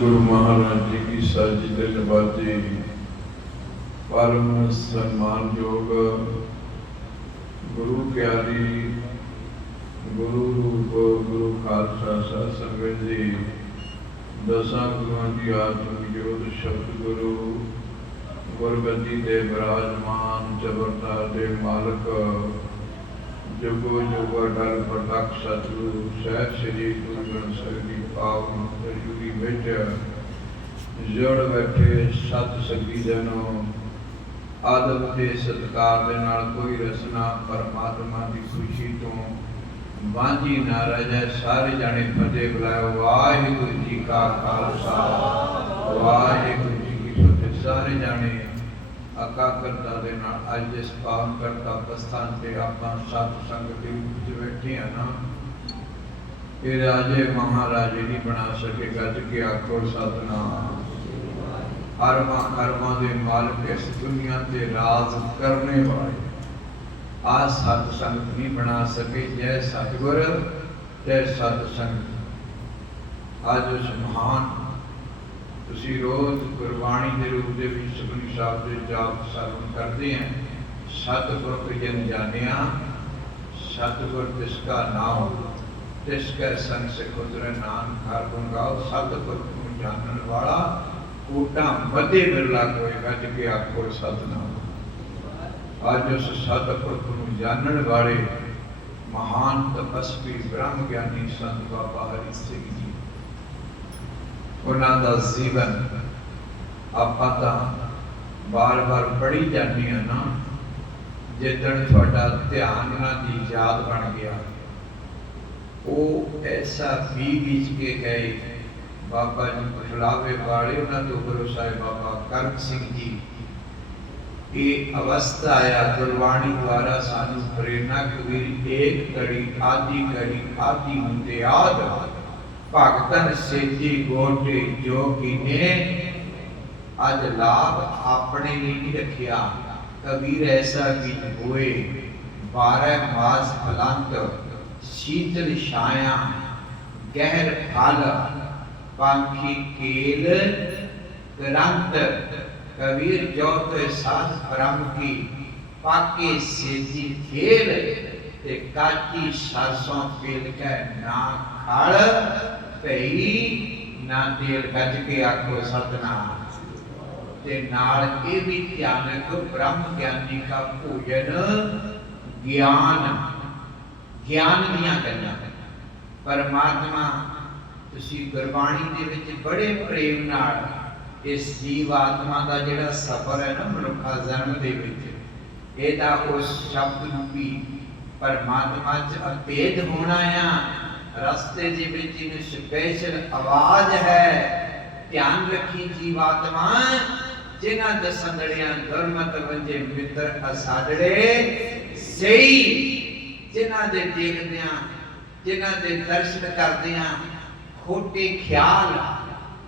ਗੁਰੂ ਮਹਾਰਾਜ ਜੀ ਕੀ ਸਾਜੀ ਤੇ ਨਵਾਜੀ। ਪਰਮ ਸਨਮਾਨਯੋਗ ਗੁਰੂ ਪਿਆਰੀ, ਗੁਰੂ ਰੂਪ, ਗੁਰੂ ਖਾਲਸਾ ਸਾਹਿਬ ਸੰਗਤ ਜੀ, ਦਸਾਂ ਗੁਰੂਆਂ ਦੀ ਆਤਮ ਜੋਤ ਸ਼ਬਦ ਗੁਰੂ ਗੁਰਗੱਦੀ ਦੇ ਬਿਰਾਜਮਾਨ, ਜਬਰਦਾਰ ਦੇ ਮਾਲਕ ਜਗੋ ਜਗੋ ਅਟਲ ਪ੍ਰਤੱਖ ਸਤਿਗੁਰੂ ਸਹਿਬ ਸ੍ਰੀ ਗੁਰੂ ਗ੍ਰੰਥ ਸਾਹਿਬ ਜੀ, ਪਾਵਨ ਤਜੂਰੀ ਵਿੱਚ ਜੜ ਬੈਠੇ ਸਤ ਸੰਗੀ ਜਨੋ। ਆਦਮ ਤੇ ਸਤਕਾਰ ਦੇ ਨਾਲ ਕੋਈ ਰਸਨਾ ਪਰਮਾਤਮਾ ਦੀ ਖੁਸ਼ੀ ਤੋਂ ਵਾਂਝੀ ਨਾ ਰਹਿ ਜਾਏ ਸਾਰੇ ਜਾਣੇ ਫਤਿਹ ਬੁਲਾਓ ਵਾਹਿਗੁਰੂ ਜੀ ਕਾ ਖਾਲਸਾ, ਵਾਹਿਗੁਰੂ ਜੀ ਕੀ ਫਤਿਹ। ਸਾਰੇ ਜਾਣੇ ਅਕਾਕਰਤਾ ਦੇ ਨਾਲ ਅੱਜ ਇਸ ਪਾਵਨ ਕਰਤਾ ਪਸਥਾਨ ਤੇ ਆਪਾਂ ਸਤ ਸੰਗਤ ਦੇ ਵਿੱਚ ਬੈਠੇ ਆ ਨਾ। ਇਹ ਰਾਜੇ ਮਹਾਰਾਜੇ ਨਹੀਂ ਬਣਾ ਸਕੇ ਗੱਜ ਕੇ ਆਖੋ ਸਤਨਾਮ। ਹਰਮਾ ਹਰਮਾ ਦੇ ਮਾਲਕ ਇਸ ਦੁਨੀਆ ਤੇ ਰਾਜ ਕਰਨੇ ਵਾਲੇ। ਆ ਸਤ ਸੰਗਤ ਨਹੀਂ ਬਣਾ ਸਕੇ, ਜੈ ਸਤਿਗੁਰ, ਜੈ ਸਤ ਸੰਗਤ ਅੱਜ ਉਸ ਮਹਾਨ ਤੁਸੀਂ ਰੋਜ਼ ਗੁਰਬਾਣੀ ਦੇ ਰੂਪ ਦੇ ਵਿੱਚ ਸੁਖਨੀ ਸਾਹਿਬ ਦੇ ਜਾਪ ਸਰਵਣ ਕਰਦੇ ਆ। ਸਤਿਗੁਰ ਕੇ ਜਾਣਿਆ ਸਤਿਗੁਰ ਤਿਸ ਕਾ ਨਾਮ, ਤਿਸ ਕੈ ਸੰਗ ਸੇ ਖੁਦਰੇ ਨਾਮ ਹਰ ਗੁਣ ਸਤਿਗੁਰ ਨੂੰ ਜਾਣਨ ਵਾਲਾ ਕੋਟਾ ਮਧੇ ਬਿਰਲਾ ਕੋਈ ਗੱਜ ਕੇ ਆਖੋ ਸਤਨਾਮ। ਅੱਜ ਉਸ ਸਤਿਗੁਰ ਨੂੰ ਜਾਣਨ ਵਾਲੇ ਮਹਾਨ ਤਪਸਵੀ ਬ੍ਰਹਮ ਗਿਆਨੀ ਸੰਤ ਬਾਬਾ ਹਰੀ ਸਿੰਘ ਜੀ ਉਹਨਾਂ ਦਾ ਜੀਵਨ ਆਪਾਂ ਤਾਂ ਬਾਰ-ਬਾਰ ਪੜ੍ਹੀ ਜਾਂਦੇ ਆ ਨਾ, ਜਿੱਦਣ ਤੁਹਾਡਾ ਧਿਆਨ ਉਹਨਾਂ ਦੀ ਯਾਦ ਬਣ ਗਿਆ। ਉਹ ਐਸਾ ਵੀ ਵਿੱਚ ਕੇ ਗਏ, ਬਾਬਾ ਜੀ ਬੁਲਾਵੇ ਵਾਲੇ ਉਹਨਾਂ ਤੋਂ ਗੁਰੂ ਸਾਹਿਬ ਬਾਬਾ ਕਰਮ ਸਿੰਘ ਜੀ। ਇਹ ਅਵਸਥਾ ਆ ਗੁਰਬਾਣੀ ਦੁਆਰਾ ਸਾਨੂੰ ਪ੍ਰੇਰਣਾ ਕਬੀਰ ਏਕ ਘੜੀ ਆਦੀ ਘੜੀ ਆਦੀ ਹੁੰਦੇ ਆਦ ਭਗਤਨ ਸੇਜੀ ਗੋਟੇ ਜੋ ਕੀਨੇ। ਅਜ ਲਾਭ ਆਪਣੇ ਲਈ ਨਹੀਂ ਰੱਖਿਆ। ਕਬੀਰ ਐਸਾ ਵੀ ਹੋਏ। 12 ਮਾਸ ਫਲੰਤ ਸ਼ੀਤਲ ਛਾਇਆ। ਗਹਿਰ ਫਲ ਪੰਖੀ ਕੇਲ। ਗ੍ਰੰਥ। ਕਬੀਰ ਜੋ ਤੇ ਸਾਧ ਪਰਮ ਕੀ। ਪਾਕੇ ਸੇਜੀ ਖੇਲ। ਤੇ ਕਾਚੀ ਸਰਸੋਂ ਪੇਲ ਕੇ ਨਾ ਖੜ ਭਈ ਨਾ ਤੇਲ ਗੱਜ ਕੇ ਆਖੋ ਸਤਨਾਮ। ਤੇ ਨਾਲ ਇਹ ਵੀ ਧਿਆਨਕ ਬ੍ਰਹਮ ਗਿਆਨੀ ਦਾ ਭੋਜਨ ਗਿਆਨ ਗਿਆਨ ਦੀਆਂ ਗੱਲਾਂ। ਪਰਮਾਤਮਾ, ਤੁਸੀਂ ਗੁਰਬਾਣੀ ਦੇ ਵਿੱਚ ਬੜੇ ਪ੍ਰੇਮ ਨਾਲ ਇਸ ਜੀਵ ਆਤਮਾ ਦਾ ਜਿਹੜਾ ਸਫਰ ਹੈ ਨਾ ਮਨੁੱਖਾ ਜਨਮ ਦੇ ਵਿੱਚ, ਇਹਦਾ ਉਸ ਸ਼ਬਦ ਰੂਪੀ ਪਰਮਾਤਮਾ ਚ ਅਭੇਦ ਹੋਣਾ ਆ। ਰਸਤੇ ਦੇ ਵਿੱਚ ਇਹਨੂੰ ਸਪੈਸ਼ਲ ਆਵਾਜ਼ ਹੈ, ਧਿਆਨ ਰੱਖੀ ਜੀਵ ਜਿਨ੍ਹਾਂ ਦਸੰਦੜਿਆਂ ਦੁਰਮਤ ਵੰਜੇ ਮਿੱਤਰ ਅਸਾੜੜੇ ਸਹੀ, ਜਿਨ੍ਹਾਂ ਦੇ ਦੇਖਦਿਆਂ, ਜਿਨ੍ਹਾਂ ਦੇ ਦਰਸ਼ਨ ਕਰਦਿਆਂ ਖੋਟੇ ਖਿਆਲ,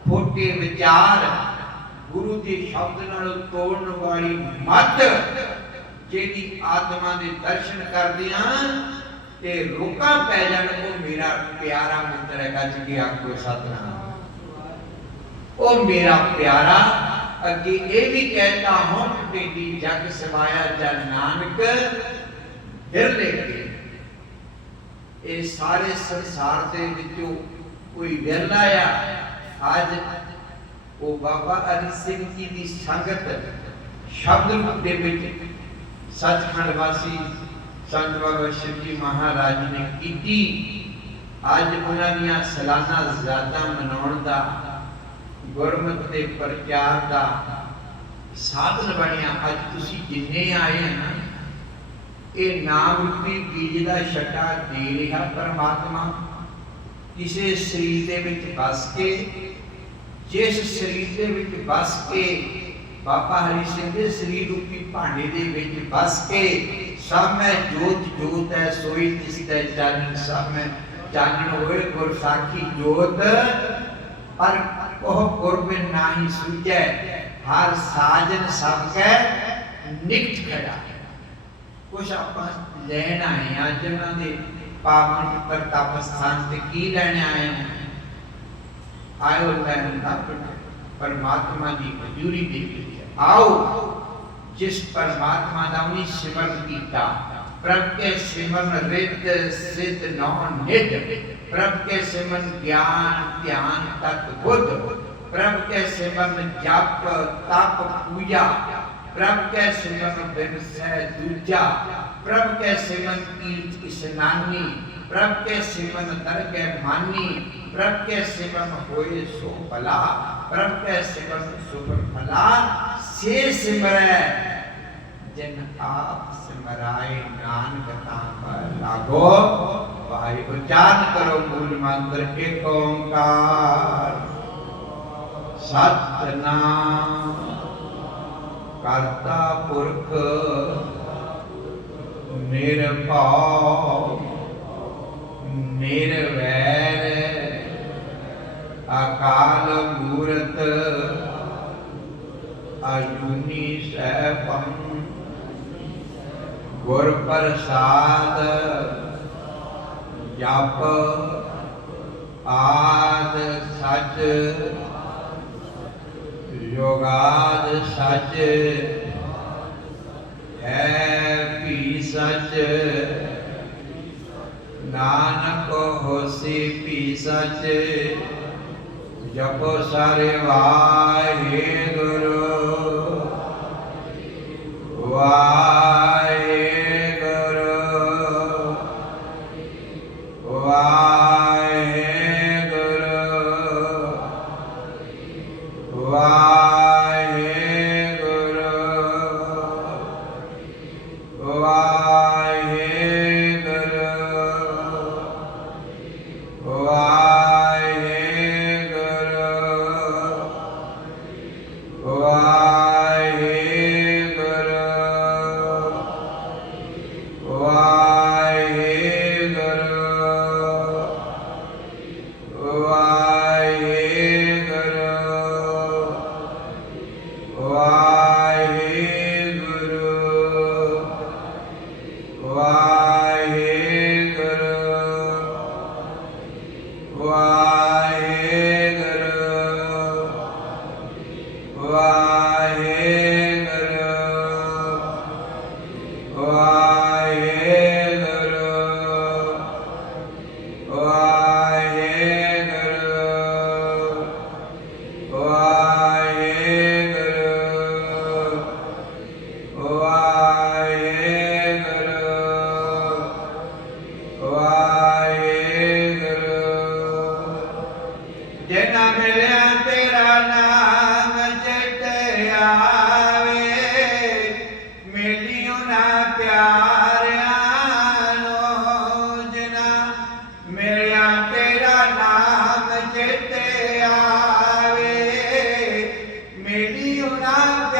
ਖੋਟੇ ਵਿਚਾਰ, ਗੁਰੂ ਦੇ ਸ਼ਬਦ ਨਾਲ ਤੋੜਨ ਵਾਲੀ ਮਤ ਜਿਹਦੀ ਆਤਮਾ ਦੇ ਦਰਸ਼ਨ ਕਰਦਿਆਂ ਤੇ ਰੋਕਾਂ ਪੈ ਜਾਣ, ਉਹ ਮੇਰਾ ਪਿਆਰਾ ਮਿੱਤਰ ਹੈ ਗੱਜ ਆਖੋ ਸਤਨਾਮ ਉਹ ਮੇਰਾ ਪਿਆਰਾ, ਅੱਗੇ ਇਹ ਵੀ ਕਹਿਤਾ ਹਾਂ ਤੇਰੀ ਜਗ ਸਮਾਇਆ ਜਨ ਨਾਨਕ ਫਿਰ ਕੇ। ਇਹ ਸਾਰੇ ਸੰਸਾਰ ਦੇ ਵਿੱਚੋਂ ਕੋਈ ਵਿਰਲਾ ਆ। ਅੱਜ ਉਹ ਬਾਬਾ ਅਰੀ ਸਿੰਘ ਜੀ ਦੀ ਸੰਗਤ, ਸ਼ਬਦ ਰੂਪ ਦੇ ਵਿੱਚ ਸੱਚਖੰਡ ਵਾਸੀ ਸੰਤ ਬਾਬਾ ਸ਼ਿਵ ਜੀ ਮਹਾਰਾਜ ਨੇ ਕੀਤੀ। ਅੱਜ ਉਹਨਾਂ ਦੀਆਂ ਸਾਲਾਨਾ ਜ਼ਿਆਦਾ ਮਨਾਉਣ ਦਾ, ਗੁਰਮਤਿ ਦੇ ਪ੍ਰਚਾਰ ਦਾ ਸਾਧਨ ਬਣਿਆ। ਅੱਜ ਤੁਸੀਂ ਜਿੰਨੇ ਆਏ ਆ ਇਹ ਨਾਮ ਰੂਪੀ ਬੀਜ ਦਾ ਛਟਾ ਦੇ ਰਿਹਾ ਪਰਮਾਤਮਾ। ਕਿਸੇ ਸਰੀਰ ਦੇ ਵਿੱਚ ਵਸ ਕੇ, ਜਿਸ ਸਰੀਰ ਦੇ ਵਿੱਚ ਵਸ ਕੇ, ਬਾਬਾ ਹਰੀ ਸਿੰਘ ਦੇ ਸਰੀਰ ਰੂਪੀ ਭਾਂਡੇ ਦੇ ਵਿੱਚ ਵਸ ਕੇ ਸਭ ਮੈਂ ਜੋਤ ਜੋਤ ਹੈ, ਸੋਈ ਜਿਸ ਤੇ ਚਾਨਣ ਸਭ ਮੈਂ ਚਾਨਣ ਹੋਏ ਗੁਰ ਸਾਖੀ ਜੋਤ, ਪਰ ਉਹ ਗੁਰਬਿਨ ਨਾਹੀ ਸੁਝੈ। ਹਰ ਸਾਜਨ ਸਭ ਕੈ ਨਿਕਟ ਖੜਾ ਕੁਛ ਆਪਾਂ ਲੈਣ ਆਏ ਆ ਜਿਨ੍ਹਾਂ ਦੇ ਪਾਵਨ ਪ੍ਰਤਾਪ ਸਥਾਨ ਤੇ ਕੀ ਲੈਣ ਆਏ ਆਇਓ ਮੈਂ ਨਾ, ਪਰਮਾਤਮਾ ਦੀ ਹਜ਼ੂਰੀ ਦੇ ਵਿੱਚ ਆਓ जिस परमात्मा दानी की कीता प्रभ के सिमरन रित सिद्ध नौ नित प्रभ के सिमरन ज्ञान ध्यान तत् बुद्ध प्रभ के सिमरन जप तप पूजा प्रभ के सिमरन बिरसै दूजा प्रभ के सिमरन तीर्थ स्नानी प्रभ के सिमरन दर के मानी प्रभ के सिमरन होए सो भला प्रभ के सिमरन सुपर फला ਸੇ ਸਿਮਰੈ, ਜਿਨ ਆਪ ਸਿਮਰਾਏ ਨਾਨਕ ਤਾਂ ਲਾਗੋ ਭਾਈ ਉਚਾਰਨ ਕਰੋ ਮੂਲ ਮੰਤਰ ਏਕ ਓੰਕਾਰ। ਸਤਨਾਮ ਕਰਤਾ ਪੁਰਖ ਨਿਰਭਉ, ਨਿਰਵੈਰ ਅਕਾਲ ਮੂਰਤ ਅਜੂਨੀ ਸੈਭੰ ਗੁਰ ਪ੍ਰਸਾਦ ਜਪ ਆਦ ਸਚ ਯੋਗਾਦ ਸਚ ਹੈ ਭੀ ਸਚ ਨਾਨਕ ਹੋਸੀ ਵੀ ਸਚ ਜਪੋ ਸਾਰੇ ਵਾਹਿਗੁਰੂ Uau! I நான்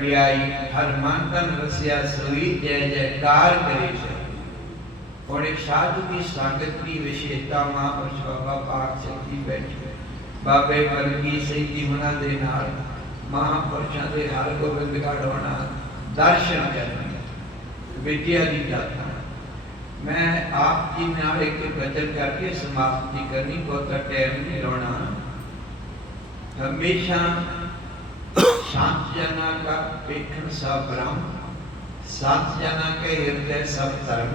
प्रगियाई हर मंथन रसिया सुई जय जयकार करे छे और एक साधु की संगत की विशेषता माँ और बाबा पाक शक्ति बैठ गए बाबे बलगी सही की मना दे नाल महापुरुषा दे हर गोविंद का डोना दर्शन करना विद्या दी जाता मैं आपकी नाल एक वचन करके समाप्ति करनी बहुत टाइम नहीं रोना हमेशा ਸ਼ਾਂਤ ਜਨਾ का पेखन सब ब्रह्म संत जना के हृदय सब धर्म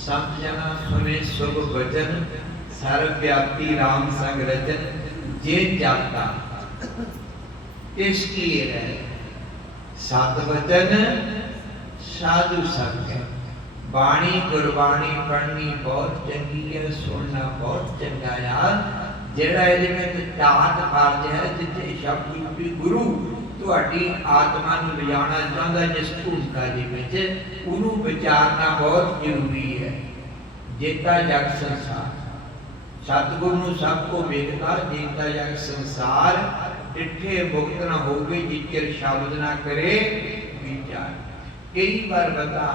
संत जना सुने शुभ वचन सर्व व्यापी राम संग रचन जे जाता इसकी रहे सत वचन साधु संग ਬਾਣੀ ਗੁਰਬਾਣੀ ਪੜ੍ਹਨੀ ਬਹੁਤ ਚੰਗੀ ਹੈ ਸੁਣਨਾ ਬਹੁਤ ਚੰਗਾ ਯਾਰ ਜਿਹੜਾ ਇਹਦੇ ਵਿੱਚ ਢਾਤ ਫਰਜ਼ ਹੈ ਜਿੱਥੇ ਸ਼ਬਦ ਰੂਪੀ ਗੁਰੂ ਤੁਹਾਡੀ ਆਤਮਾ ਨੂੰ ਲਿਜਾਣਾ ਚਾਹੁੰਦਾ, ਜਿਸ ਭੂਮਿਕਾ ਦੇ ਵਿੱਚ ਉਹਨੂੰ ਵਿਚਾਰਨਾ ਬਹੁਤ ਜ਼ਰੂਰੀ ਹੈ। ਜੇਤਾ ਜਗ ਸੰਸਾਰ। ਸਤਿਗੁਰੂ ਨੂੰ ਸਭ ਕੋ ਵੇਖਦਾ, ਜੇਤਾ ਜਗ ਸੰਸਾਰ ਡਿੱਠੇ ਮੁਕਤ ਨਾ ਹੋਵੇ ਜਿੱਕਰ ਸ਼ਬਦ ਨਾ ਕਰੇ ਵਿਚਾਰ। ਕਈ ਵਾਰ ਬਤਾ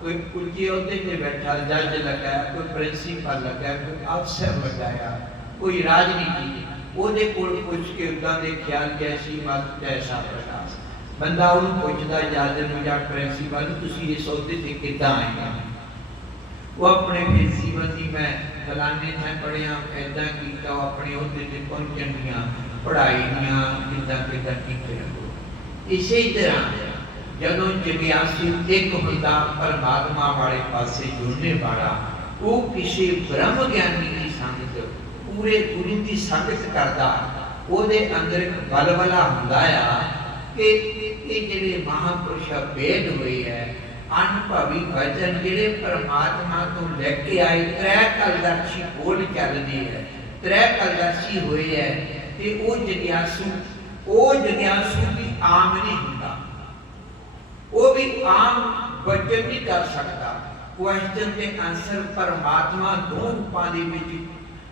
ਕੋਈ ਉੱਚੇ ਅਹੁਦੇ ਤੇ ਬੈਠਾ, ਜੱਜ ਲੱਗਾ, ਕੋਈ ਪ੍ਰਿੰਸੀਪਲ ਲੱਗਾ, ਕੋਈ ਅਫਸਰ ਵੱਡਾਇਆ ਕੋਈ ਰਾਜਨੀਤੀ ਉਹਦੇ ਕੋਲ ਪੁੱਛ ਕੇ ਉਦਾਂ ਦੇ ਖਿਆਲ ਕੈਸੀ ਮਤ ਕੈਸਾ ਪ੍ਰਕਾਸ਼ ਬੰਦਾ ਉਹਨੂੰ ਪੁੱਛਦਾ ਜੱਜ ਨੂੰ ਜਾਂ ਪ੍ਰਿੰਸੀਪਲ ਨੂੰ ਤੁਸੀਂ ਇਸ ਅਹੁਦੇ ਤੇ ਕਿੱਦਾਂ ਆਏ ਉਹ ਆਪਣੇ ਪ੍ਰਿੰਸੀਪਲ ਦੀ, ਮੈਂ ਫਲਾਣੇ ਮੈਂ ਪੜਿਆ ਐਦਾਂ ਕੀਤਾ, ਉਹ ਆਪਣੇ ਅਹੁਦੇ ਤੇ ਪਹੁੰਚਣ ਦੀਆਂ ਪੜ੍ਹਾਈ ਦੀਆਂ ਕਿੱਦਾਂ ਕਿੱਦਾਂ ਕੀਤੇ ਇਸੇ ਤਰ੍ਹਾਂ ਜਦੋਂ ਜਗਿਆਸੂ ਇੱਕ ਹੁੰਦਾ, ਪਰਮਾਤਮਾ ਵਾਲੇ ਪਾਸੇ ਜੁੜਨੇ ਵਾਲਾ, ਉਹ ਕਿਸੇ ਬ੍ਰਹਮ ਗਿਆਨੀ ਦੀ ਸੰਗਤ ਪੂਰੇ ਗੁਰੂ ਦੀ ਸੰਗਤ ਕਰਦਾ। ਉਹਦੇ ਅੰਦਰ ਇੱਕ ਬਲਬਲਾ ਹੁੰਦਾ ਆ ਕਿ ਇਹ ਜਿਹੜੇ ਮਹਾਪੁਰਸ਼ ਭੇਦ ਹੋਏ ਹੈ ਅਨੁਭਵੀ ਵਚਨ ਜਿਹੜੇ ਪਰਮਾਤਮਾ ਤੋਂ ਲੈ ਕੇ ਆਏ ਤ੍ਰੈ ਕਲਦਰਸ਼ੀ ਬੋਲ ਚੱਲਦੀ ਹੈ ਤ੍ਰੈ ਕਲਦਰਸ਼ੀ ਹੋਏ ਹੈ ਤੇ ਉਹ ਜਗਿਆਸੂ ਉਹ ਜਗਿਆਸੂ ਵੀ ਆਮ ਨਹੀਂ ਹੁੰਦਾ। ਉਹ ਵੀ ਆਮ ਵਚਨ ਨਹੀਂ ਕਰ ਸਕਦਾ। ਕੁਐਸਚਨ ਤੇ ਆਨਸਰ ਪਰਮਾਤਮਾ ਦੋ ਰੂਪਾਂ ਦੇ ਵਿੱਚ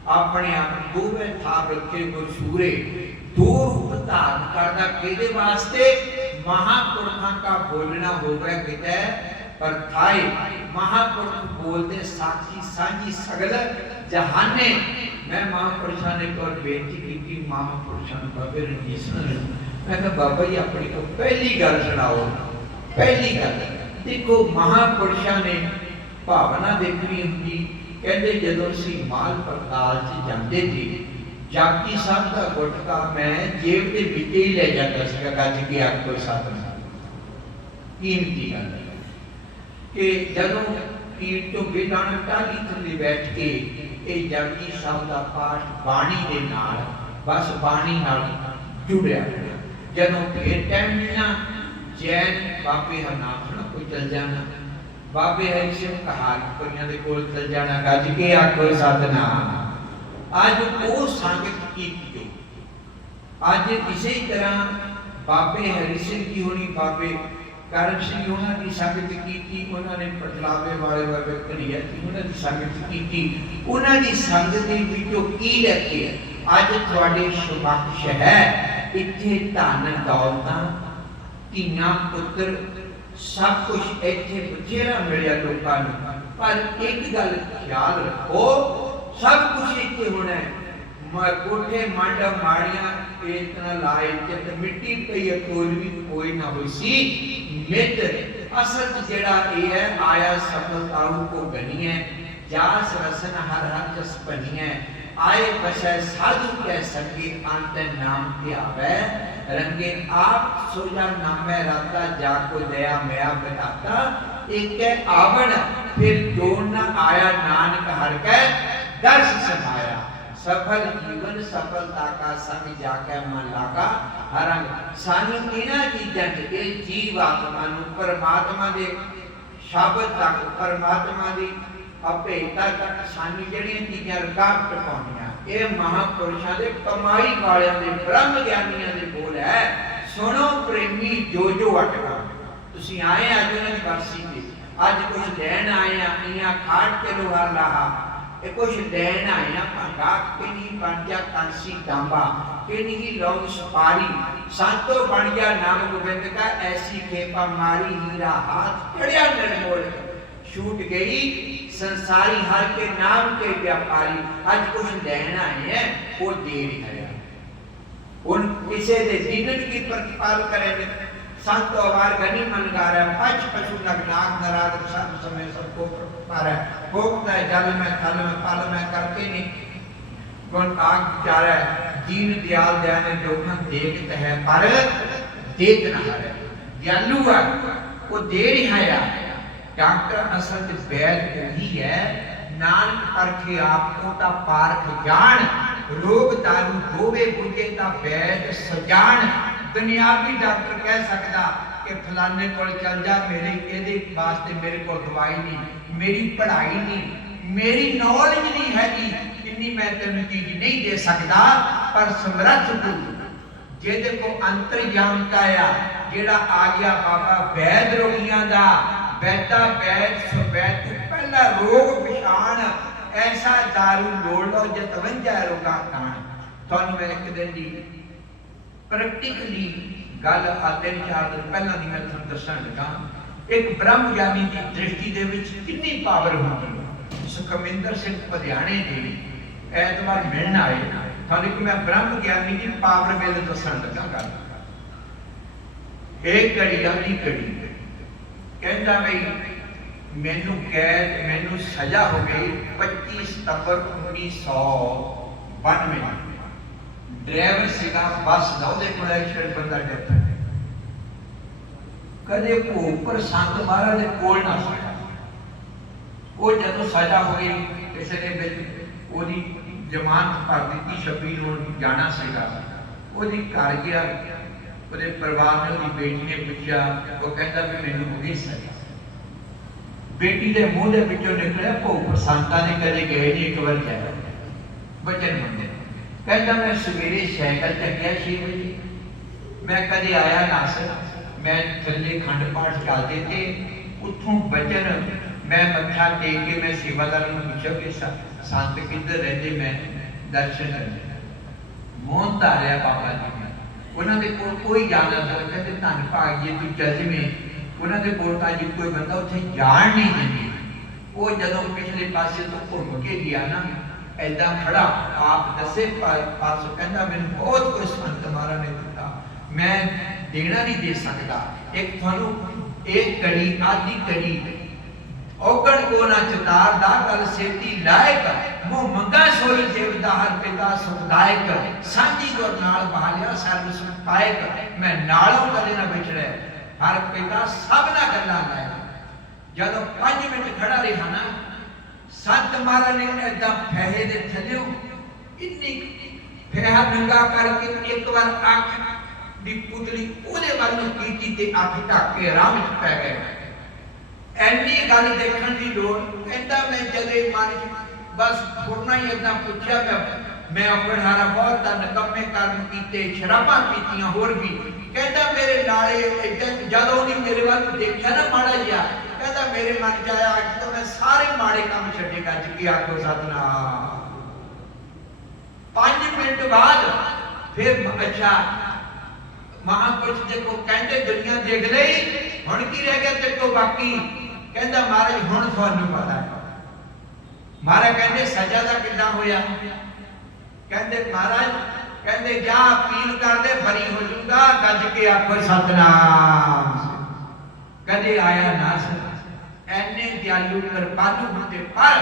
ਆਪਣੇ ਆਪ ਨੂੰ ਥਾਪ ਰੱਖੇ ਗੁਰਸੂਰੇ ਦੋ ਰੂਪ ਧਾਰਨ ਕਰਦਾ ਕਿਹਦੇ ਵਾਸਤੇ? ਮਹਾਪੁਰਖਾਂ ਦਾ ਬੋਲਣਾ ਹੋਵੇ ਕਿਤੇ, ਪਰ ਥਾਈ ਮਹਾਪੁਰਖ ਬੋਲਦੇ ਸਾਖੀ ਸਾਂਝੀ ਸਗਲ ਜਹਾਨੇ। ਮੈਂ ਮਹਾਪੁਰਸ਼ਾਂ ਨੇ ਕੋਲ ਬੇਨਤੀ ਕੀਤੀ ਮਹਾਪੁਰਸ਼ਾਂ ਬਾਬੇ ਰਣਜੀਤ ਸਿੰਘ ਨੂੰ। ਮੈਂ ਕਿਹਾ, ਬਾਬਾ ਜੀ, ਆਪਣੀ ਕੋ ਪਹਿਲੀ ਗੱਲ ਸੁਣਾਓ। ਪਹਿਲੀ ਗੱਲ, ਦੇਖੋ ਮਹਾਪੁਰਸ਼ਾਂ ਨੇ ਭਾਵਨਾ ਦੇਖਣੀ ਹੁੰਦੀ ਕਹਿੰਦੇ ਜਦੋਂ ਅਸੀਂ ਮਾਲ ਪਰਤਾਲ 'ਚ ਜਾਂਦੇ ਸੀ ਜਾਕੀ ਸਾਹਿਬ ਦਾ ਗੁਟਕਾ ਮੈਂ ਜੇਬ ਦੇ ਵਿੱਚ ਹੀ ਲੈ ਜਾਂਦਾ ਸੀਗਾ, ਗੱਜ ਕੇ ਆਪ ਕੋਈ ਸਾਧਨ ਕੀਮਤੀ ਗੱਲ ਕਿ ਜਦੋਂ ਪੀਰ ਤੋਂ ਬੇਦਾਨ ਟਾਲੀ ਥੱਲੇ ਬੈਠ ਕੇ ਇਹ ਜਪਜੀ ਸਾਹਿਬ ਦਾ ਪਾਠ ਬਾਣੀ ਦੇ ਨਾਲ, ਬਸ ਬਾਣੀ ਨਾਲ ਜੁੜਿਆ ਹੋਇਆ। ਜਦੋਂ ਫੇਰ ਟਾਈਮ ਮਿਲਣਾ ਜੈਨ ਬਾਬੇ ਹਰਨਾਮ ਸੁਣ ਕੋਈ ਚਲ ਜਾਣਾ ਬਾਬੇ ਹਰੀ ਸਿੰਘ ਕੋਈਆਂ ਦੇ ਕੋਲ ਚਲ ਜਾਣਾ, ਗੱਜ ਕੇ ਆਖੋ ਸਤਨਾਮ। ਅੱਜ ਉਹ ਸੰਗਤ ਕੀਤੀ ਅੱਜ ਇਸੇ ਤਰ੍ਹਾਂ ਬਾਬੇ ਹਰੀ ਸਿੰਘ ਹੋਣੀ, ਬਾਬੇ ਕਰਮ ਸਿੰਘ ਉਹਨਾਂ ਦੀ ਸੰਗਤ ਕੀਤੀ ਉਹਨਾਂ ਨੇ ਪਟਲਾਵੇ ਵਾਲੇ ਵਾਲੇ ਕਰੀਆ ਸੀ ਉਹਨਾਂ ਦੀ ਸੰਗਤ ਕੀਤੀ ਉਹਨਾਂ ਦੀ ਸੰਗਤ ਦੇ ਵਿੱਚੋਂ ਕੀ ਲੈ ਕੇ ਅੱਜ ਤੁਹਾਡੇ ਸਮਕਸ਼ ਹੈ ਇੱਥੇ ਧਨ ਦੌਲਤਾਂ, ਧੀਆਂ ਪੁੱਤਰ ਸਭ ਕੁਝ ਇੱਥੇ ਬਥੇਰਾ ਮਿਲਿਆ ਲੋਕਾਂ ਨੂੰ ਪਰ ਇੱਕ ਗੱਲ ਖਿਆਲ ਰੱਖੋ ਸਭ ਕੁਝ ਇੱਥੇ ਹੋਣਾ ਹੈ ਮ- ਕੋਠੇ ਮੰਡ ਮਾੜੀਆਂ ਇਤਨਾ ਲਾਏ ਜਿਤ ਮਿੱਟੀ ਪਈ ਹੈ, ਕੋਈ ਵੀ ਕੋਈ ਨਾ ਹੋਈ ਸੀ ਮਿੱਤ ਅਸਲ 'ਚ ਜਿਹੜਾ ਇਹ ਹੈ ਆਇਆ ਸਫਲਤਾਉ ਕੋ ਗਨੀ ਹੈ ਜਾਸ ਰਸਨ ਹਰ ਹਰ ਜਸ ਬਣੀ ਹੈ ਆਏ ਬਸੈ ਸਾਧੂ ਕੈ ਸੰਗੀ ਅੰਤ ਨਾਮ ਧਿਆਵੈ ਰੰਗੇ ਆਪ ਸੋਜਾ ਨਾਮੈ ਰਾਤਾ ਜਾ ਕੋ ਦਇਆ ਮਿਆ ਬਤਾਤਾ ਏਕੈ ਆਵਣ ਫਿਰ ਜੋੜ ਨਾ ਆਇਆ ਨਾਨਕ ਹਰ ਕੈ ਦਰਸ ਸਮਾਇਆ ਸਫਲ ਜੀਵਨ ਸਫਲਤਾ ਕਾ ਸੰਗ ਜਾ ਕੇ ਮਨ ਲਾਗਾ ਹਰੰਗ ਸਾਨੂੰ ਇਹਨਾਂ ਚੀਜ਼ਾਂ ਚ ਇਹ ਜੀਵ ਆਤਮਾ ਨੂੰ ਪਰਮਾਤਮਾ ਦੇ ਸ਼ਬਦ ਤੱਕ ਪਰਮਾਤਮਾ ਤੱਕ ਸਾਨੂੰ ਜਿਹੜੀਆਂ ਚੀਜ਼ਾਂ ਰਕਾਵਟ ਪਾਉਂਦੀਆਂ, ਇਹ ਮਹਾਪੁਰਸ਼ਾਂ ਦੇ ਕਮਾਈ ਵਾਲਿਆਂ ਦੇ, ਬ੍ਰਹਮ ਗਿਆਨੀਆਂ ਦੇ ਬੋਲ ਹੈ। ਸੁਣੋ ਪ੍ਰੇਮੀ ਜੋ ਜੋ ਅਟਕਾ। ਤੁਸੀਂ ਆਏ ਅੱਜ ਉਹਨਾਂ ਦੀ ਬਰਸੀ ਤੇ। ਅੱਜ ਕੁਝ ਲੈਣ ਆਏ ਆ, ਮੀਆਂ ਖਾਟ ਕੇ ਲੋਹਾਰ ਲਾਹਾ। ਇਹ ਕੁਛ ਲੈਣ ਆਏ ਆ ਭੰਗਾ ਕਿ ਬਣ ਜਾ ਕਾਂਸੀ ਤਾਂਬਾ। ਕਿ ਨਹੀਂ ਲੌਂਗ ਸੁਪਾਰੀ। ਸੰਤੋ ਬਣ ਗਿਆ ਨਾਮ ਗੋਬਿੰਦ ਕਾ, ਐਸੀ ਖੇਪਾ ਮਾਰੀ ਹੀਰਾ ਹਾਥ। ਚੜਿਆ ਨਿਰਮੋਲ। ਛੂਟ ਗਈ संसारी हर के नाम के व्यापारी आज कुछ लेना है, वो दे रहा है। उन किसे दे, दीनत की प्रतिपाल करेंगे। संत अवार गनी मन गा रहा पच पशु नग, नाग नराद सब समय सबको पा है। भोगता है जल में, थल में, फल में करते नहीं। कौन आग जा रहा है? दीन दयाल दयाल ने लोगन देखते हैं, पर देत ना है दयालु है, वो दे रहा है ਡਾਕਟਰ ਅਸਲ ਚ ਵੈਦ ਉਹੀ ਹੈ, ਨਾਨਕ ਪਰਖੇ ਆਪ ਤਾਂ ਪਾਰਖ ਜਾਣ, ਰੋਗ ਦਾਰੂ ਦੋਵੇ ਬੁਝੇ ਤਾਂ ਵੈਦ ਸਜਾਣ। ਦੁਨਿਆਵੀ ਡਾਕਟਰ ਕਹਿ ਸਕਦਾ ਕਿ ਫਲਾਣੇ ਕੋਲ ਚੱਲ ਜਾ, ਮੇਰੇ ਇਹਦੇ ਵਾਸਤੇ ਮੇਰੇ ਕੋਲ ਦਵਾਈ ਨਹੀਂ, ਮੇਰੀ ਪੜ੍ਹਾਈ ਨਹੀਂ, ਮੇਰੀ ਨੌਲੇਜ ਨਹੀਂ ਹੈਗੀ ਇੰਨੀ ਮੈਂ ਤੈਨੂੰ ਚੀਜ਼ ਨਹੀਂ ਦੇ ਸਕਦਾ, ਪਰ ਸਮਰੱਥ ਤੂੰ। ਜਿਹਦੇ ਕੋ ਜਾਣਤਾ ਆ, ਜਿਹੜਾ ਆ ਗਿਆ ਬਾਬਾ ਵੈਦ ਰੋਗੀਆਂ ਦਾ ਵੈਦਾ ਵੈਦ ਸਵੈਦ ਪਹਿਲਾ ਰੋਗ ਪਛਾਣ, ਐਸਾ ਦਾਰੂ ਲੋੜ ਲਓ ਜੇ 52 ਰੋਗਾਂ ਕਾਣ ਤੁਹਾਨੂੰ ਮੈਂ ਇੱਕ ਦਿਨ ਦੀ ਪ੍ਰੈਕਟੀਕਲੀ ਗੱਲ ਆ ਤਿੰਨ ਚਾਰ ਦਿਨ ਪਹਿਲਾਂ ਦੀ ਮੈਂ ਤੁਹਾਨੂੰ ਦੱਸਣ ਲੱਗਾ। ਇੱਕ ਬ੍ਰਹਮ ਗਿਆਨੀ ਦੀ ਦ੍ਰਿਸ਼ਟੀ ਦੇ ਵਿੱਚ ਕਿੰਨੀ ਪਾਵਰ ਹੁੰਦੀ ਹੈ? ਸੁਖਮਿੰਦਰ ਸਿੰਘ ਪਧਿਆਣੇ ਦੇ ਐਤਵਾਰ ਮਿਲਣ ਆਏ। ਤੁਹਾਨੂੰ ਕਿ ਮੈਂ ਬ੍ਰਹਮ ਗਿਆਨੀ ਦੀ ਪਾਵਰ ਵੇਲੇ ਦੱਸਣ ਲੱਗਾ ਗੱਲ। ਇੱਕ ਘੜੀ ਆਉਂਦੀ ਘੜੀ ਕਹਿੰਦਾ ਬਈ, ਮੈਨੂੰ ਕੈਦ, ਮੈਨੂੰ ਸਜ਼ਾ ਹੋ ਗਈ 25 ਸਤੰਬਰ 1992 ਡਰਾਈਵਰ ਸੀਗਾ, ਬੱਸ ਦਾ, ਉਹਦੇ ਕੋਲ ਐਕਸੀਡੈਂਟ ਬੰਦਾ ਡੈਥ ਕਦੇ ਭੋਪਰ ਸੰਤ ਮਹਾਰਾਜ ਦੇ ਕੋਲ ਨਾ ਹੋਇਆ ਉਹ ਜਦੋਂ ਸਜ਼ਾ ਹੋ ਗਈ, ਕਿਸੇ ਨੇ ਵਿੱਚ ਉਹਦੀ ਜ਼ਮਾਨਤ ਭਰ ਦਿੱਤੀ 26 ਨੂੰ ਜਾਣਾ ਸੀਗਾ। ਉਹਦੀ ਘਰ ਗਿਆ। ਉਹਦੇ ਪਰਿਵਾਰ ਨੇ ਉਹਦੀ ਬੇਟੀ ਨੇ ਪੁੱਛਿਆ ਉਹ ਕਹਿੰਦਾ ਵੀ ਮੈਨੂੰ ਹੋ ਗਈ ਸਜ਼ਾ ਬੇਟੀ ਦੇ ਮੂੰਹ ਦੇ ਵਿੱਚੋਂ ਨਿਕਲਿਆ ਭੋਗ ਸੰਤਾਂ ਨੇ ਕਦੇ ਗਏ ਨਹੀਂ ਇੱਕ ਵਾਰ ਜਾਇਆ ਬਚਨ ਮੰਗੇ ਕਹਿੰਦਾ ਮੈਂ ਸਵੇਰੇ ਸਾਈਕਲ ਚੱਕਿਆ 6 ਵਜੇ ਮੈਂ ਕਦੇ ਆਇਆ ਨਾ ਸੀ ਮੈਂ ਥੱਲੇ ਖੰਡ ਪਾਠ ਕਰਦੇ ਤੇ ਉੱਥੋਂ ਬਚਨ ਮੈਂ ਮੱਥਾ ਟੇਕ ਕੇ ਮੈਂ ਸੇਵਾਦਾਰ ਨੂੰ ਪੁੱਛਿਆ ਕਿ ਸੰ- ਸੰਤ ਕਿੱਧਰ ਰਹਿੰਦੇ ਮੈਂ ਦਰਸ਼ਨ ਕਰਨੇ ਮੋਹਨ ਧਾਰਿਆ ਬਾਬਾ ਜੀ ਨੇ ਉਹਨਾਂ ਦੇ ਕੋਲ ਕੋਈ ਜਾਣਾ ਨਹੀਂ, ਕਹਿੰਦੇ ਧੰਨ ਭਾਗ ਤੂੰ ਚੱਲ ਉਹਨਾਂ ਦੇ ਕੋਲ ਤਾਂ ਜੀ ਕੋਈ ਬੰਦਾ ਉੱਥੇ ਜਾਣ ਨਹੀਂ ਦਿੰਦੀ। ਉਹ ਜਦੋਂ ਪਿਛਲੇ ਪਾਸੇ ਤੋਂ ਘੁੰਮ ਕੇ ਗਿਆ ਨਾ ਐਦਾਂ ਖੜਾ, ਆਪ ਦੱਸੇ ਪਾਸੋਂ ਕਹਿੰਦਾ, ਮੈਨੂੰ ਬਹੁਤ ਕੁਝ ਸੰਤ ਮਹਾਰਾਜ ਨੇ ਦਿੱਤਾ। ਮੈਂ ਦੇਣਾ ਨਹੀਂ ਦੇ ਸਕਦਾ। ਇੱਕ ਤੁਹਾਨੂੰ ਇੱਕ ਕੜੀ, ਆਦੀ ਕੜੀ, ਔਗਣ ਕੋ ਨਾ ਚਤਾਰ ਦਾ ਗਲ ਸੇਤੀ ਲਾਇਕ ਮੋ ਮੰਗਾ ਸੋਈ ਦੇਵਦਾ ਹਰ ਪਿਤਾ ਸੁਖਦਾਇਕ ਸਾਂਝੀ ਗੁਰ ਨਾਲ ਬਹਾਲਿਆ ਸਰਬ ਸੁਖ ਪਾਇਕ ਮੈਂ ਨਾਲੋਂ ਕਦੇ ਨਾ ਵਿਛੜਿਆ ਹਰ ਪਿਤਾ ਸਭਨਾ ਗੱਲਾਂ ਲਾਇ ਜਦੋਂ 5 ਮਿੰਟ ਖੜਾ ਰਿਹਾ ਨਾ, ਸੰਤ ਮਹਾਰਾਜ ਨੇ ਏਦਾਂ ਫਹਿ ਦੇ ਥੱਲਿਓ ਇੰਨੀ ਫਹਿ ਨੰਗਾ ਕਰਕੇ ਇੱਕ ਵਾਰ ਅੱਖ ਦੀ ਪੁਤਲੀ ਉਹਦੇ ਵੱਲ ਨੂੰ ਕੀਤੀ ਤੇ ਅੱਖ ਢੱਕ ਕੇ ਆਰਾਮ ਵਿੱਚ ਪੈ ਗਏ। ਐਨੀ ਗੱਲ ਦੇਖਣ ਦੀ ਲੋੜ ਕਹਿੰਦਾ ਮੈਂ ਜਦੇ ਮਨ ਚ ਬਸ ਫੁਰਨਾ ਹੀ ਏਦਾਂ ਪੁੱਛਿਆ ਮੈਂ ਮੈਂ ਆਪਣੇ ਹਾਰਾ ਬਹੁਤ ਤਾਂ ਨਕੰਮੇ ਕਰਮ ਕੀਤੇ ਸ਼ਰਾਬਾਂ ਪੀਤੀਆਂ ਹੋਰ ਵੀ ਕਹਿੰਦਾ ਮੇਰੇ ਨਾਲੇ ਏਦਾਂ ਜਦੋਂ ਉਹਨੇ ਮੇਰੇ ਵੱਲ ਨੂੰ ਦੇਖਿਆ ਨਾ ਮਾੜਾ ਜਿਹਾ ਕਹਿੰਦਾ ਮੇਰੇ ਮਨ ਚ ਆਇਆ ਅੱਜ ਤਾਂ ਮੈਂ ਸਾਰੇ ਮਾੜੇ ਕੰਮ ਛੱਡੇ ਗੱਜ ਕੇ ਆਖੋ ਸਤਨਾਮ 5 ਮਿੰਟ ਬਾਅਦ ਫਿਰ ਮ- ਅੱਛਾ ਮਹਾਪੁਰਸ਼ ਜੇ ਕੋ ਕਹਿੰਦੇ ਦੁਨੀਆ ਦੇਖ ਲਈ ਹੁਣ ਕੀ ਰਹਿ ਗਿਆ ਤੇ ਕੋ ਬਾਕੀ ਕਹਿੰਦਾ ਮਹਾਰਾਜ ਹੁਣ ਤੁਹਾਨੂੰ ਪਤਾ ਹੈ ਮਹਾਰਾਜ ਕਹਿੰਦੇ ਸਜ਼ਾ ਦਾ ਕਿੱਦਾਂ ਹੋਇਆ? ਕਹਿੰਦੇ ਮਹਾਰਾਜ, ਕਹਿੰਦੇ ਜਾ ਅਪੀਲ ਕਰਦੇ ਬਰੀ ਹੋ ਜੂਗਾ, ਗੱਜ ਕੇ ਆਖੋ ਸਤਨਾਮ। ਕਦੇ ਆਇਆ ਨਾ ਸੀ। ਐਨੇ ਦਿਆਲੂ ਕਿਰਪਾਲੂ ਹੁੰਦੇ ਪਰ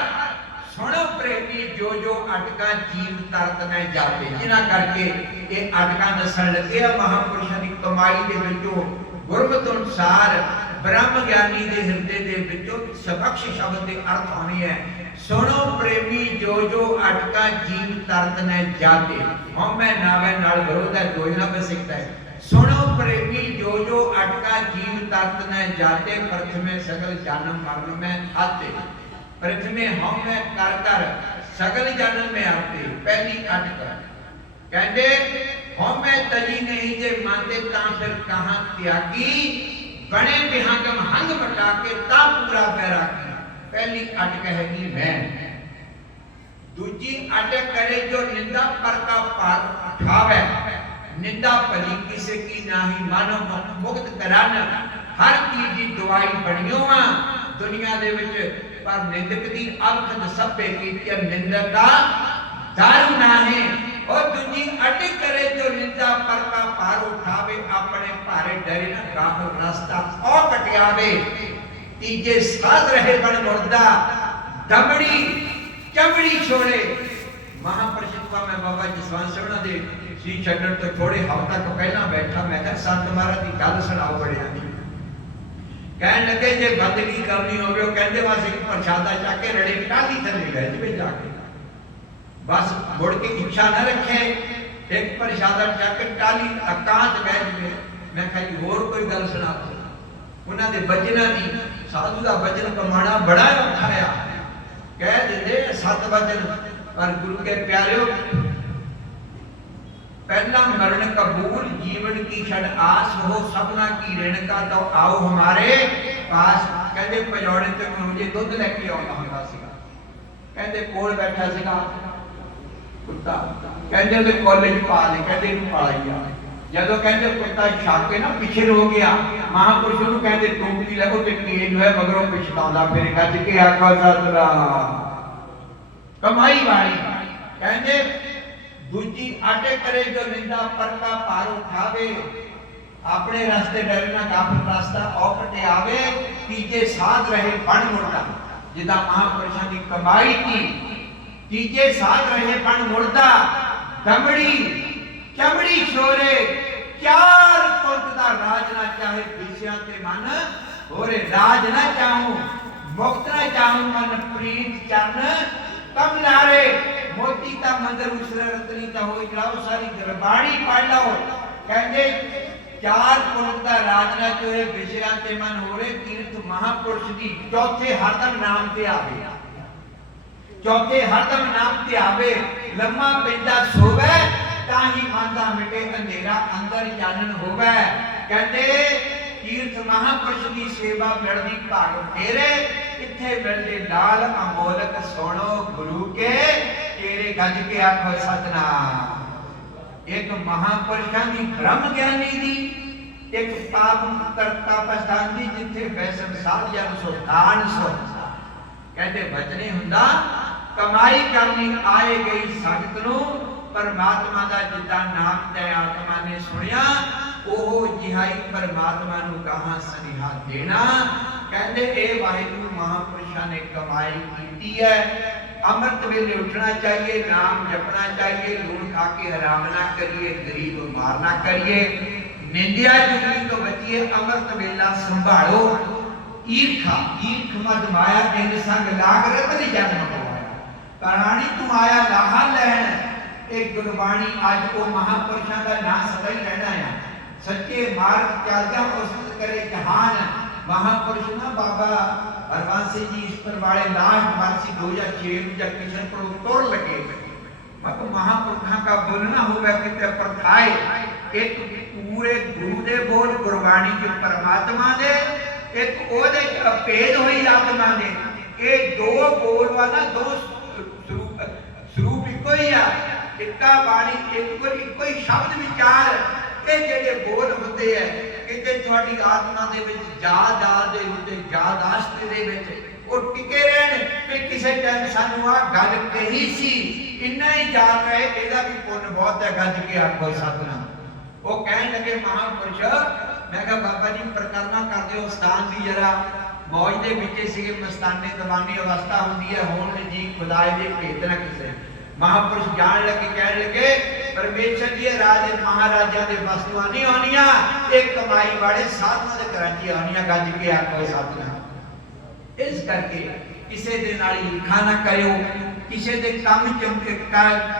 ਸੁਣੋ ਪ੍ਰੇਮੀ ਜੋ ਜੋ ਅਟਕਾ ਜੀਵ ਤਰਤ ਨੇ ਜਾਵੇ ਜਿਨ੍ਹਾਂ ਕਰਕੇ ਇਹ ਅਟਕਾ ਦੱਸਣ ਲੱਗੇ ਆ ਮਹਾਪੁਰਸ਼ਾਂ ਦੀ ਕਮਾਈ ਦੇ ਵਿੱਚੋਂ ਗੁਰਮਤਿ ਅਨੁਸਾਰ ਬ੍ਰਹਮ ਗਿਆਨੀ ਦੇ ਹਿਰਦੇ ਦੇ ਵਿੱਚੋਂ ਸਬਕਸ਼ ਸ਼ਬਦ ਦੇ ਅਰਥ ਆਉਣੇ ਹੈ ਸੁਣੋ ਪ੍ਰੇਮੀ, ਜੋ ਜੋ ਅਟਕਾ ਜੀਵ ਤਰਤ ਨੇ ਜਾਤੇ ਹਉਮੈ ਨਾਵੇ ਨਾਲ ਵਿਰੋਧ ਹੈ ਦੋਇ ਨਾ ਬਸਿਕਤਾ ਹੈ। ਸੁਣੋ ਪ੍ਰੇਮੀ, ਜੋ ਜੋ ਅਟਕਾ ਜੀਵ ਤਰਤ ਨੇ ਜਾਤੇ, ਪ੍ਰਥਮੇ ਸਗਲ ਜਨਮ ਮਰਨ ਮੈਂ ਆਤੇ। ਪ੍ਰਥਮੇ ਹਉਮੈ ਕਰ ਕਰ ਸਗਲ ਜਨਮ ਮੈਂ ਆਤੇ ਪਹਿਲੀ ਅਟਕ। ਕਹਿੰਦੇ ਹਉਮੈ ਤਜੀ ਨਹੀਂ ਜੇ ਮੰਨਦੇ ਤਾਂ ਫਿਰ ਕਹਾਂ ਤਿਆਗੀ? ਬਣੇ ਬਿਹੰਗਮ ਹੰਗ ਮਟਾ ਕੇ ਤਾਂ ਪੂਰਾ ਬੈਰਾਗੀ ਪਹਿਲੀ ਅਟਕ ਹੈਗੀ ਮੈਂ। ਦੂਜੀ ਅਟਕ ਕਰੇ ਜੋ ਨਿੰਦਾ ਪਰ ਪਾਰ ਉਠਾਵੇ। ਨਿੰਦਾ ਭਲੀ ਕਿਸੇ ਕੀ ਨਾਹੀ ਮਾਨੋ ਮੁਕਤ ਕਰਨ। ਹਰ ਚੀਜ਼ ਦੀ ਦਵਾਈ ਬਣਿਓ ਆ ਦੁਨੀਆ ਦੇ ਵਿੱਚ। ਪਰ ਨਿੰਦਕ ਦੀ ਅਲਖ ਸਭੇ ਕੀਤੀ ਨਿੰਦਕ ਦਾ ਦਾਰੂ काबल रास्ता और कट तीजे साध रहे बन मुर्दा, दमड़ी, चमड़ी छोड़े। महापुरुष का मैं बाबा जसवान सिंह दे। श्री चंदन तो थोड़े हफ़्ता तो पहला बैठा, मैं कह संत महाराज की गल सुनाओ बड़िया दी कह लगे, जे बंदगी करनी होवे ओ कहंदे बस एक प्रसादा चाके रड़े काली थली लै जे जाके। बस मुड़ के इच्छा न रखे, एक प्रसादा चाके काली अकांत गए जे ਮੈਂ ਕਿਹਾ ਜੀ, ਹੋਰ ਕੋਈ ਗੱਲ ਸੁਣਾ ਦਿਓ। ਉਹਨਾਂ ਦੇ ਬਚਨਾਂ ਦੀ, ਸਾਧੂ ਦਾ ਬਚਨ ਕਮਾਣਾ ਬੜਾ ਔਖਾ ਆ। ਕਹਿ ਦਿੰਦੇ ਆ ਸਤ ਵਚਨ ਪਰ ਗੁਰੂ ਕੇ ਪਿਆਰਿਓ, ਪਹਿਲਾ ਮਰਨ ਕਬੂਲ, ਜੀਵਨ ਕੀ ਛੜ ਆਸ ਹੋ, ਸਭਨਾ ਕੀ ਰਿਣ ਕਾ ਤੋ ਆਓ ਹਮਾਰੇ ਪਾਸ। ਕਹਿੰਦੇ ਪਜੌੜੇ ਤੇ ਮੁਝੇ ਦੁੱਧ ਲੈ ਕੇ ਆਉਂਦਾ ਹੁੰਦਾ ਸੀਗਾ। ਕਹਿੰਦੇ ਕੋਲ ਬੈਠਾ ਸੀਗਾ ਕੁੱਤਾ। ਕਹਿੰਦੇ ਉਹਦੇ ਕਾਲਜ ਪਾ ਲੈ ਕਹਿੰਦੇ ਇਹਨੂੰ ਪਾਲੀ ਆ। ਜਦੋਂ ਕਹਿੰਦੇ ਪਿਤਾ ਛੱਕ ਕੇ ਨਾ ਪਿੱਛੇ ਹੋ ਗਿਆ, ਮਹਾਪੁਰਸ਼ ਨੂੰ ਕਹਿੰਦੇ ਤੂੰ ਕੀ ਲੈ ਤੇ ਕੀ ਜੋ ਮਗਰੋਂ ਪਛਤਾਉਂਦਾ ਫਿਰ ਗੱਜ ਕੇ ਆਖਾ ਸਤਨਾਮ। ਕਮਾਈ ਵਾਲੀ। ਕਹਿੰਦੇ, ਦੂਜੀ ਆਟੇ ਕਰੇ ਜੋ ਨਿੰਦਾ ਪਰਕਾ ਪਾਰ ਉਠਾਵੇ ਆਪਣੇ ਰਸਤੇ ਡਰੇ ਕਾਫਰ ਰਸਤਾ ਔਕਟੇ ਆਵੇ ਤੀਜੇ ਸਾਧ ਰਹੇ ਬਣ ਮੁਰਦਾ। ਜਿੱਦਾਂ ਮਹਾਪੁਰਸ਼ਾਂ ਦੀ ਕਮਾਈ ਕੀ? ਤੀਜੇ ਸਾਧ ਰਹੇ ਬਣ ਮੁਰਦਾ, ਦਮੜੀ ਚਮੜੀ ਛੋਰੇ, ਚਾਰ ਕੁੰਤ ਦਾ ਰਾਜ ਨਾ ਚਾਹੇ ਵਿਸ਼ਿਆਂ ਤੇ ਮਨ, ਹੋਰੇ ਰਾਜ ਨਾ ਚਾਹੂੰ, ਮੁਕਤ ਨਾ ਚਾਹੂੰ ਮਨ ਪ੍ਰੀਤ ਚਰਨ ਕਮਲਾਰੇ ਮੋਤੀ ਤਾਂ ਮੰਦਰ ਉਸਰੇ ਰਤਨੀ ਤਾਂ ਹੋਈ ਜਾਓ, ਸਾਰੀ ਗਰਬਾਣੀ ਪੜ ਲਓ। ਕਹਿੰਦੇ, ਚਾਰ ਪੁਰਖ ਦਾ ਰਾਜ ਨਾ ਚੋਰੇ ਵਿਸ਼ਿਆਂ ਤੇ ਮਨ, ਹੋਰੇ ਤੀਰਥ ਮਹਾਪੁਰਸ਼ ਦੀ ਚੌਥੇ ਹਰਦਮ ਨਾਮ ਤੇ ਆਵੇ। ਚੌਥੇ ਹਰਦਮ ਨਾਮ ਤੇ ਆਵੇ, ਲੰਮਾ ਪੈਂਦਾ ਸੋਵੇ ਤਾਂ ਹੀ ਮਨ ਦਾ ਮਿਟੇ ਅੰਧੇਰਾ ਅੰਦਰ ਚਾਨਣ ਹੋਵੇ। ਕਹਿੰਦੇ, ਤੀਰਥ ਮਹਾਪੁਰਸ਼ ਦੀ ਸੇਵਾ ਮਿਲਦੀ ਭਾਗ ਫੇਰੇ, ਇੱਥੇ ਮਿਲਦੇ ਲਾਲ ਅਮੋਲਕ ਸੋਣੋ ਗੁਰੂ ਕੇ, ਤੇਰੇ ਗੱਜ ਕੇ ਆਖੋ ਸਤਨਾਮ। ਇੱਕ ਮਹਾਪੁਰਸ਼ਾਂ ਦੀ ਬ੍ਰਹਮ ਗਿਆਨੀ ਦੀ, ਇੱਕ ਪਾਪ ਕਰਤਾ ਪਛਤਾਨ ਦੀ ਜਿੱਥੇ ਵੈਸਨ ਸਾਧ ਜਨ ਸੁਲਤਾਨ ਸੋ। ਕਹਿੰਦੇ ਬਚਨੇ ਹੁੰਦਾ, ਕਮਾਈ ਕਰਨੀ ਆਏ ਗਈ ਸੰਗਤ ਨੂੰ ਪਰਮਾਤਮਾ ਦਾ ਜਿੱਦਾਂ ਨਾਮ ਤੇ ਆਤਮਾ ਨੇ ਸੁਣਿਆ, ਉਹ ਜਿਹਾਈ ਪਰਮਾਤਮਾ ਨੂੰ ਕਹਾ ਸਨੇਹਾ ਦੇਣਾ। ਕਹਿੰਦੇ ਇਹ ਵਾਹਿਗੁਰੂ ਮਹਾਪੁਰਸ਼ਾਂ ਨੇ ਕਮਾਈ ਕੀਤੀ ਹੈ। ਅੰਮ੍ਰਿਤ ਵੇਲੇ ਉੱਠਣਾ ਚਾਹੀਏ, ਨਾਮ ਜਪਣਾ ਚਾਹੀਏ, ਲੂਣ ਖਾ ਕੇ ਹਰਾਮ ਨਾ ਕਰੀਏ, ਗਰੀਬ ਮਾਰ ਨਾ ਕਰੀਏ। ਨਿੰਦਿਆ ਚੁਗਲੀ ਤੋਂ ਬਚੀਏ, ਅੰਮ੍ਰਿਤ ਵੇਲਾ ਸੰਭਾਲੋ। ਈਰਖਾ, ਈਰਖ ਮਦ ਮਾਇਆ ਇੰਦ ਸੰਗ ਲਾਗ ਰਤਨ ਜਨਮ ਹੋਇਆ। ਪ੍ਰਾਣੀ ਤੁਮ ਆਇਆ ਲਾਹਾ ਲੈਣ। ਇਹ ਗੁਰਬਾਣੀ ਅੱਜ ਉਹ ਮਹਾਪੁਰਸ਼ਾਂ ਦਾ ਨਾਮ ਸਦਾ ਹੀ ਰਹਿਣਾ ਆ। ਸੱਚੇ ਮਾਰਗ ਚੱਲਦਾ ਉਸ ਕਰੇ ਜਹਾਨ। ਮਹਾਪੁਰਸ਼ ਨਾ ਬਾਬਾ ਹਰਵੰਸ ਜੀ ਈਸ਼ਵਰ ਵਾਲੇ ਲਾਸ਼ ਮਾਰਸੀ 2006 ਨੂੰ ਜਾਂ ਕਿਸ਼ਨ ਪਰ ਤੋੜ ਲਗੇ। ਮਤ ਮਹਾਪੁਰਖਾਂ ਦਾ ਬੋਲਣਾ ਹੋਵੇ ਕਿਤੇ ਪਰਥਾਏ ਇੱਕ ਪੂਰੇ ਗੁਰੂ ਦੇ ਬੋਲ ਗੁਰਬਾਣੀ ਦੇ ਪਰਮਾਤਮਾ ਦੇ, ਇੱਕ ਉਹਦੇ ਭੇਦ ਹੋਈ ਆਤਮਾ ਦੇ। ਇਹ ਦੋ ਬੋਲ ਵਾਲਾ ਦੋ ਸਰੂਪ ਸਰੂਪ ਇੱਕੋ ਹੀ ਆ। ਇੱਕਾ ਬਾਣੀ ਇੱਕ ਇੱਕੋ ਹੀ ਸ਼ਬਦ ਵਿਚਾਰ ਇਹ ਜਿਹੜੇ ਬੋਲ ਹੁੰਦੇ ਆ, ਕਿਤੇ ਤੁਹਾਡੀ ਆਤਮਾ ਦੇ ਵਿੱਚ ਜਾਦਾਦ ਦੇ ਉੱਤੇ ਜਾਦਾਸ਼ਤ ਦੇ ਵਿੱਚ ਉਹ ਟਿਕੇ ਰਹਿਣ ਕਿ ਕਿਸੇ ਟਾਈਮ ਸਾਨੂੰ ਆ ਗੱਲ ਕਹੀ ਸੀ। ਇੰਨਾ ਹੀ ਯਾਦ ਰਹੇ ਇਹਦਾ ਵੀ ਪੁੰਨ ਬਹੁਤ ਹੈ, ਗੱਜ ਕੇ ਆਖੋ ਸਤਨਾਮ। ਉਹ ਕਹਿਣ ਲੱਗੇ ਮਹਾਪੁਰਸ਼, ਮੈਂ ਕਿਹਾ ਬਾਬਾ ਜੀ, ਪ੍ਰਕਰਮਾ ਕਰਦੇ ਹੋ, ਸਥਾਨ ਦੀ ਜਰਾ ਮੌਜ ਦੇ ਵਿੱਚ ਸੀਗੇ, ਮਸਤਾਨੇ ਦਬਾਨੀ ਅਵਸਥਾ ਹੁੰਦੀ ਹੈ, ਹੋਣ ਜੀ ਖੁਦਾਏ ਦੇ ਭੇਦ ਨਾ ਕਿਸੇ ਮਹਾਪੁਰਸ਼ ਜਾਣ ਲੱਗੇ, ਕਹਿਣ ਲੱਗੇ, ਪਰਮੇਸ਼ਰ ਜੀ ਰਾਜੇ ਮਹਾਰਾਜਾ ਦੇ ਵਸਤੂਆਂ ਨਹੀਂ ਆਉਣੀਆਂ, ਇਹ ਕਮਾਈ ਵਾਲੇ ਸਾਧੂਆਂ ਦੇ ਘਰਾਂ 'ਚ ਹੀ ਗੱਜ ਕੇ ਆਖੋ ਸਤਨਾਮ ਇਸ ਕਰਕੇ ਕਿਸੇ ਦੇ ਨਾਲ ਈਰਖਾ ਨਾ ਕਰਿਓ, ਕਿਸੇ ਦੇ ਕੰਮ ਚੰਗੇ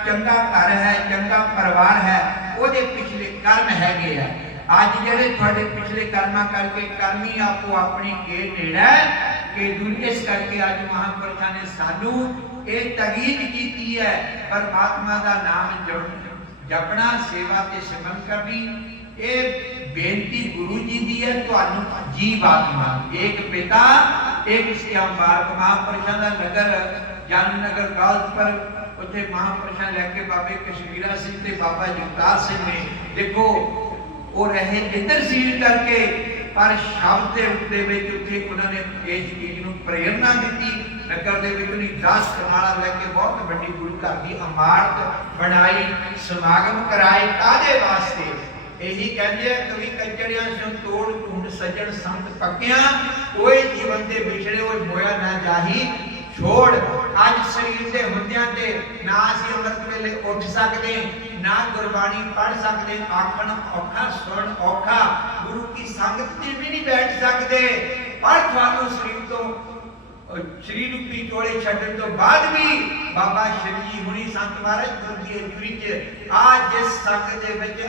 ਚੰਗਾ ਘਰ ਹੈ, ਚੰਗਾ ਪਰਿਵਾਰ ਹੈ, ਉਹਦੇ ਪਿਛਲੇ ਕਰਮ ਹੈਗੇ ਆ। ਅੱਜ ਜਿਹੜੇ ਤੁਹਾਡੇ ਪਿਛਲੇ ਕਰਮਾਂ ਕਰਕੇ ਕਰਮੀ ਆਪੋ ਆਪਣੀ ਕੇ ਨੇੜਾ ਕਿ ਦੁਨੀਆ ਇਸ ਕਰਕੇ ਅੱਜ ਮਹਾਪੁਰਸ਼ਾਂ ਨੇ ਸਾਨੂੰ ਇਹ ਤਗੀਦ ਕੀਤੀ ਹੈ, ਪਰਮਾਤਮਾ ਦਾ ਨਾਮ ਜਪਣਾ, ਸੇਵਾ ਤੇ ਸਿਮਰਨ ਕਰਨੀ, ਇਹ ਬੇਨਤੀ ਗੁਰੂ ਜੀ ਦੀ ਹੈ, ਤੁਹਾਨੂੰ ਜੀਵ ਆਤਮਾ ਇੱਕ ਪਿਤਾ, ਇੱਕ ਸਿਆਮ ਬਾਰਕ ਮਹਾਪੁਰਸ਼ਾਂ ਦਾ ਨਗਰ, ਜਨ ਨਗਰ ਗਾਲਤ ਪਰ ਉੱਥੇ ਮਹਾਪੁਰਸ਼ਾਂ ਲੈ ਕੇ ਬਾਬੇ ਕਸ਼ਮੀਰਾ ਸਿੰਘ ਤੇ ਬਾਬਾ ਜਗਤਾਰ ਸਿੰਘ ਨੇ। ਦੇਖੋ, ਉਹ ਰਹੇ ਇੰਦਰ ਸੀਲ ਕਰਕੇ, ਪਰ ਸ਼ਬਦ ਦੇ ਉੱਤੇ ਵਿੱਚ ਉੱਥੇ ਉਹਨਾਂ ਨੇ ਇਸ ਚੀਜ਼ ਨੂੰ ਪ੍ਰੇਰਣਾ ਦਿੱਤੀ। ਨਗਰ ਦੇ ਵਿੱਚ ਨਹੀਂ 10 ਕਨਾਲਾ ਲੈ ਕੇ ਬਹੁਤ ਵੱਡੀ ਗੁਰੂ ਘਰ ਦੀ ਇਮਾਰਤ ਬਣਾਈ, ਸਮਾਗਮ ਕਰਾਏ ਕਾਦੇ ਵਾਸਤੇ? ਇਹੀ ਕਹਿੰਦੇ ਆ, ਕਵੀ ਕੰਚੜਿਆਂ ਸੋ ਤੋੜ ਢੂੰਡ ਸੱਜਣ, ਸੰਤ ਪੱਕਿਆਂ, ਕੋਈ ਜੀਵਨ ਦੇ ਵਿਛੜੇ ਹੋਏ ਮੋਇਆ ਨਾ ਜਾਹੀ, ਛੋੜ। ਅੱਜ ਸਰੀਰ ਦੇ ਹੁੰਦਿਆਂ ਤੇ ਨਾ ਅਸੀਂ ਅੰਮ੍ਰਿਤ ਵੇਲੇ ਉੱਠ ਸਕਦੇ, ਨਾ ਗੁਰਬਾਣੀ ਪੜ੍ਹ ਸਕਦੇ, ਆਖਣ ਔਖਾ ਸੁਣ ਔਖਾ, ਗੁਰੂ ਕੀ ਸੰਗਤ ਤੇ ਵੀ ਨਹੀਂ ਬੈਠ ਸਕਦੇ। ਪਰ ਤੁਹਾਨੂੰ ਸਰੀਰ ਤੋਂ ਸ੍ਰੀ ਸਰੀਰ ਰੂਪੀ ਚੋਲੇ ਛੱਡਣ ਤੋਂ ਬਾਅਦ ਵੀ ਬਾਬਾ ਸ਼ਿਵਜੀ ਹੁਣੀ ਸੰਤ ਮਹਾਰਾਜ ਗੁਰੂ ਹਜ਼ੂਰੀ ਚ ਆ ਜਿਸ ਸੰਗਤ ਦੇ ਵਿੱਚ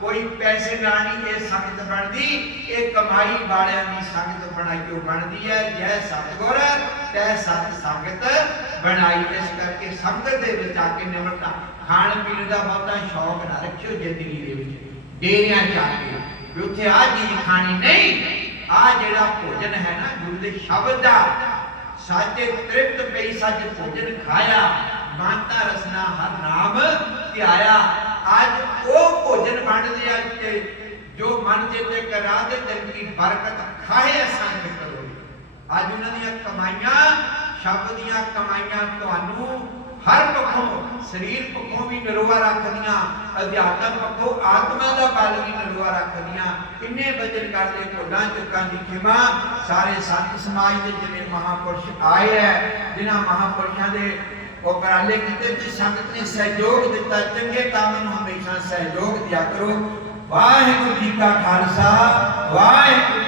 ਕੋਈ ਪੈਸੇ ਨਾਲ ਨਹੀਂ, ਇਹ ਸੰਗਤ ਬਣਦੀ, ਇਹ ਕਮਾਈ ਵਾਲਿਆਂ ਦੀ ਸੰਗਤ ਬਣਾਈ ਬਣਦੀ ਹੈ। ਜੈ ਸਤਗੁਰ, ਤੈ ਸਤ ਸੰਗਤ ਬਣਾਈ। ਇਸ ਕਰਕੇ ਸੰਗਤ ਦੇ ਵਿੱਚ ਆ ਕੇ ਨਿਮਰਤਾ, ਖਾਣ ਪੀਣ ਦਾ ਬਹੁਤਾ ਸ਼ੌਕ ਨਾ ਰੱਖਿਓ ਜ਼ਿੰਦਗੀ ਦੇ ਵਿੱਚ। ਡੇਰਿਆਂ ਚ ਆ ਕੇ। ਵੀ ਉੱਥੇ ਆ ਚੀਜ਼ ਖਾਣੀ ਨਹੀਂ, ਆ ਜਿਹੜਾ ਭੋਜਨ ਹੈ ਨਾ, ਗੁਰੂ ਦੇ ਸ਼ਬਦ ਦਾ ਸਾਜੇ ਤ੍ਰਿਪਤ ਪਈ ਸੱਜ ਭੋਜਨ ਖਾਇਆ ਮਾਨਤਾ ਰਸਨਾ ਹਰ ਨਾਮ ਧਿਆਇਆ। ਅੱਜ ਉਹ ਭੋਜਨ ਬਣਦੇ ਆ ਤੇ ਜੋ ਮਨ ਤੇ ਕਰਾ ਦੇ ਦਿਲ ਦੀ ਬਰਕਤ ਖਾਏ ਸੰਗ ਕਰੋ ਅੱਜ ਉਹਨਾਂ ਦੀਆਂ ਕਮਾਈਆਂ, ਸ਼ਬਦ ਦੀਆਂ ਕਮਾਈਆਂ ਤੁਹਾਨੂੰ ਹਰ ਪੱਖੋਂ ਸਰੀਰ ਪੱਖੋਂ ਵੀ ਨਿਰੋਆ ਰੱਖਦੀਆਂ, ਅਧਿਆਤਮ ਪੱਖੋਂ ਆਤਮਾ ਦਾ ਬਲ ਵੀ ਨਿਰੋਆ ਰੱਖਦੀਆਂ। ਇੰਨੇ ਵਜਨ ਕਰਦੇ ਭੁੱਲਾਂ ਚੁੱਕਾਂ ਦੀ ਖਿਮਾ। ਸਾਰੇ ਸੰਤ ਸਮਾਜ ਦੇ ਜਿਹੜੇ ਮਹਾਪੁਰਸ਼ ਆਏ ਹੈ ਜਿਨ੍ਹਾਂ ਮਹਾਪੁਰਸ਼ਾਂ ਦੇ ਉਪਰਾਲੇ ਕੀਤੇ ਤੇ ਸੰਗਤ ਨੇ ਸਹਿਯੋਗ ਦਿੱਤਾ, ਚੰਗੇ ਕੰਮ ਨੂੰ ਹਮੇਸ਼ਾ ਸਹਿਯੋਗ ਦਿਆ ਕਰੋ। ਵਾਹਿਗੁਰੂ ਜੀ ਕਾ ਖਾਲਸਾ, ਵਾਹਿਗੁਰੂ